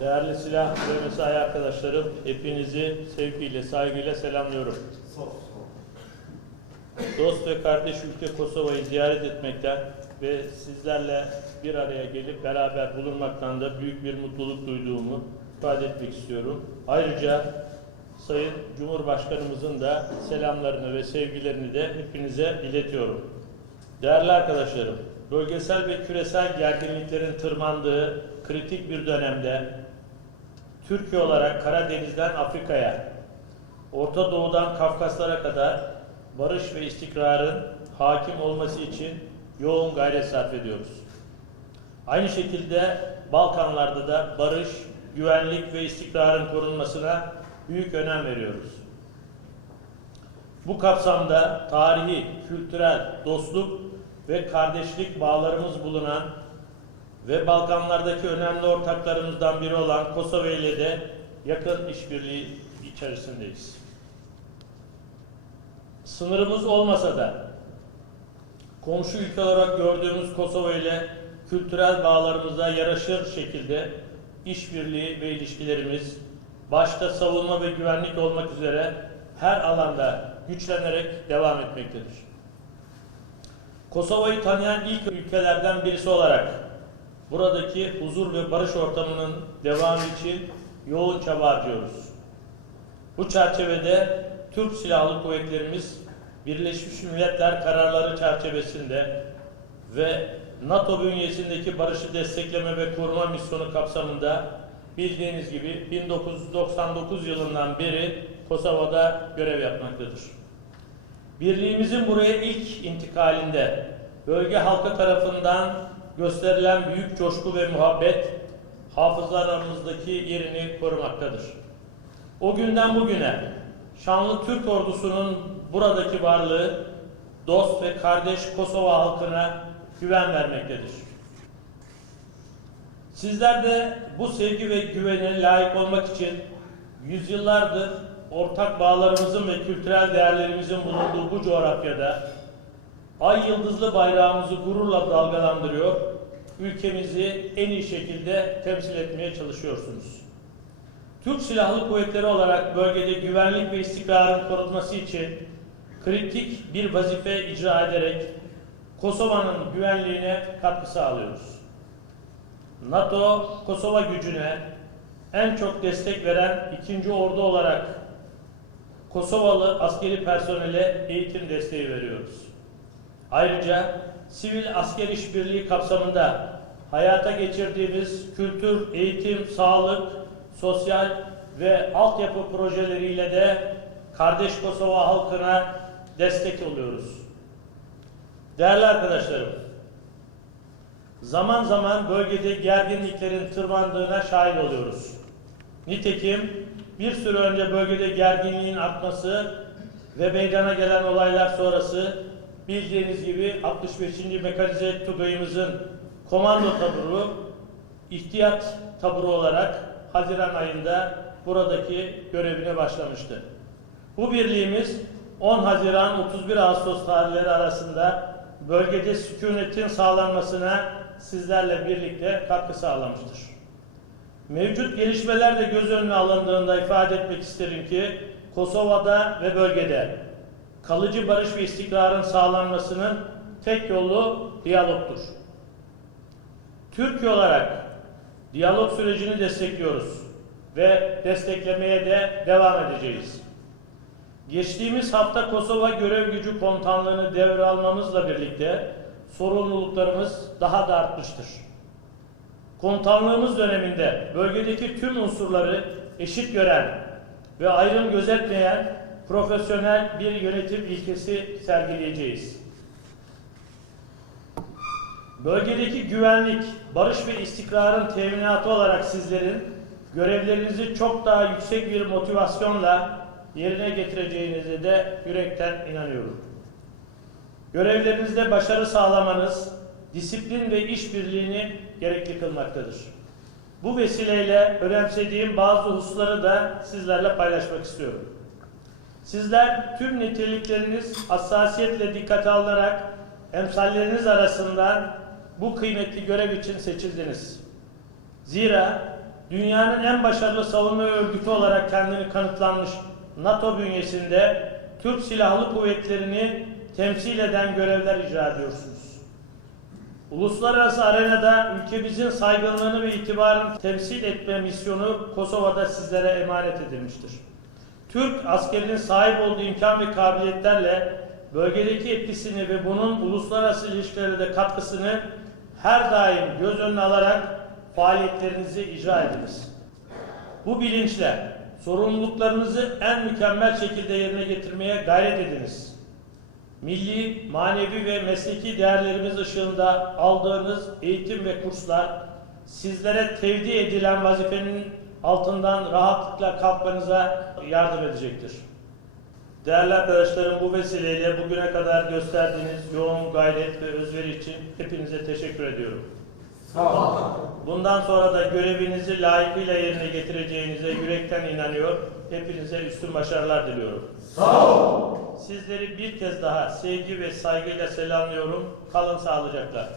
Değerli silah ve mesai arkadaşlarım, hepinizi sevgiyle, saygıyla selamlıyorum. Dost ve kardeş ülke Kosova'yı ziyaret etmekten ve sizlerle bir araya gelip beraber bulunmaktan da büyük bir mutluluk duyduğumu ifade etmek istiyorum. Ayrıca Sayın Cumhurbaşkanımızın da selamlarını ve sevgilerini de hepinize iletiyorum. Değerli arkadaşlarım, bölgesel ve küresel gerginliklerin tırmandığı kritik bir dönemde Türkiye olarak Karadeniz'den Afrika'ya, Orta Doğu'dan Kafkaslara kadar barış ve istikrarın hakim olması için yoğun gayret sarf ediyoruz. Aynı şekilde Balkanlarda da barış, güvenlik ve istikrarın korunmasına büyük önem veriyoruz. Bu kapsamda tarihi, kültürel, dostluk ve kardeşlik bağlarımız bulunan ve Balkanlardaki önemli ortaklarımızdan biri olan Kosova ile de yakın işbirliği içerisindeyiz. Sınırımız olmasa da komşu ülke olarak gördüğümüz Kosova ile kültürel bağlarımıza yaraşır şekilde işbirliği ve ilişkilerimiz başta savunma ve güvenlik olmak üzere her alanda güçlenerek devam etmektedir. Kosova'yı tanıyan ilk ülkelerden birisi olarak buradaki huzur ve barış ortamının devamı için yoğun çaba harcıyoruz. Bu çerçevede Türk Silahlı Kuvvetlerimiz Birleşmiş Milletler kararları çerçevesinde ve NATO bünyesindeki barışı destekleme ve koruma misyonu kapsamında bildiğiniz gibi 1999 yılından beri Kosova'da görev yapmaktadır. Birliğimizin buraya ilk intikalinde bölge halkı tarafından gösterilen büyük coşku ve muhabbet hafızlarımızdaki yerini korumaktadır. O günden bugüne şanlı Türk ordusunun buradaki varlığı dost ve kardeş Kosova halkına güven vermektedir. Sizler de bu sevgi ve güvene layık olmak için yüzyıllardır ortak bağlarımızın ve kültürel değerlerimizin bulunduğu bu coğrafyada ay yıldızlı bayrağımızı gururla dalgalandırıyor, ülkemizi en iyi şekilde temsil etmeye çalışıyorsunuz. Türk Silahlı Kuvvetleri olarak bölgede güvenlik ve istikrarın korunması için kritik bir vazife icra ederek Kosova'nın güvenliğine katkı sağlıyoruz. NATO, Kosova gücüne en çok destek veren ikinci ordu olarak Kosovalı askeri personele eğitim desteği veriyoruz. Ayrıca sivil asker işbirliği kapsamında hayata geçirdiğimiz kültür, eğitim, sağlık, sosyal ve altyapı projeleriyle de kardeş Kosova halkına destek oluyoruz. Değerli arkadaşlarım, zaman zaman bölgede gerginliklerin tırmandığına şahit oluyoruz. Nitekim bir süre önce bölgede gerginliğin artması ve meydana gelen olaylar sonrası bildiğiniz gibi 65. Mekanize Tugayımızın komando taburu ihtiyat taburu olarak Haziran ayında buradaki görevine başlamıştı. Bu birliğimiz 10 Haziran 31 Ağustos tarihleri arasında bölgede sükunetin sağlanmasına sizlerle birlikte katkı sağlamıştır. Mevcut gelişmeler de göz önüne alındığında ifade etmek isterim ki Kosova'da ve bölgede kalıcı barış ve istikrarın sağlanmasının tek yolu diyalogtur. Türkiye olarak diyalog sürecini destekliyoruz ve desteklemeye de devam edeceğiz. Geçtiğimiz hafta Kosova Görev Gücü Komutanlığı'nı devralmamızla birlikte sorumluluklarımız daha da artmıştır. Komutanlığımız döneminde bölgedeki tüm unsurları eşit gören ve ayrım gözetmeyen profesyonel bir yönetim ilkesi sergileyeceğiz. Bölgedeki güvenlik, barış ve istikrarın teminatı olarak sizlerin görevlerinizi çok daha yüksek bir motivasyonla yerine getireceğinize de yürekten inanıyorum. Görevlerinizde başarı sağlamanız, disiplin ve işbirliğini gerekli kılmaktadır. Bu vesileyle önemsediğim bazı hususları da sizlerle paylaşmak istiyorum. Sizler tüm nitelikleriniz hassasiyetle dikkate alınarak emsalleriniz arasından bu kıymetli görev için seçildiniz. Zira dünyanın en başarılı savunma örgütü olarak kendini kanıtlanmış NATO bünyesinde Türk Silahlı Kuvvetleri'ni temsil eden görevler icra ediyorsunuz. Uluslararası arenada ülkemizin saygınlığını ve itibarını temsil etme misyonu Kosova'da sizlere emanet edilmiştir. Türk askerinin sahip olduğu imkan ve kabiliyetlerle bölgedeki etkisini ve bunun uluslararası ilişkilere de katkısını her daim göz önüne alarak faaliyetlerinizi icra ediniz. Bu bilinçle sorumluluklarınızı en mükemmel şekilde yerine getirmeye gayret ediniz. Milli, manevi ve mesleki değerlerimiz ışığında aldığınız eğitim ve kurslar sizlere tevdi edilen vazifenin altından rahatlıkla kalkmanıza yardım edecektir. Değerli arkadaşlarım bu vesileyle bugüne kadar gösterdiğiniz yoğun gayret ve özveri için hepinize teşekkür ediyorum. Bundan sonra da görevinizi layıkıyla yerine getireceğinize yürekten inanıyor. Hepinize üstün başarılar diliyorum. Sizleri bir kez daha sevgi ve saygıyla selamlıyorum. Kalın sağlıcakla.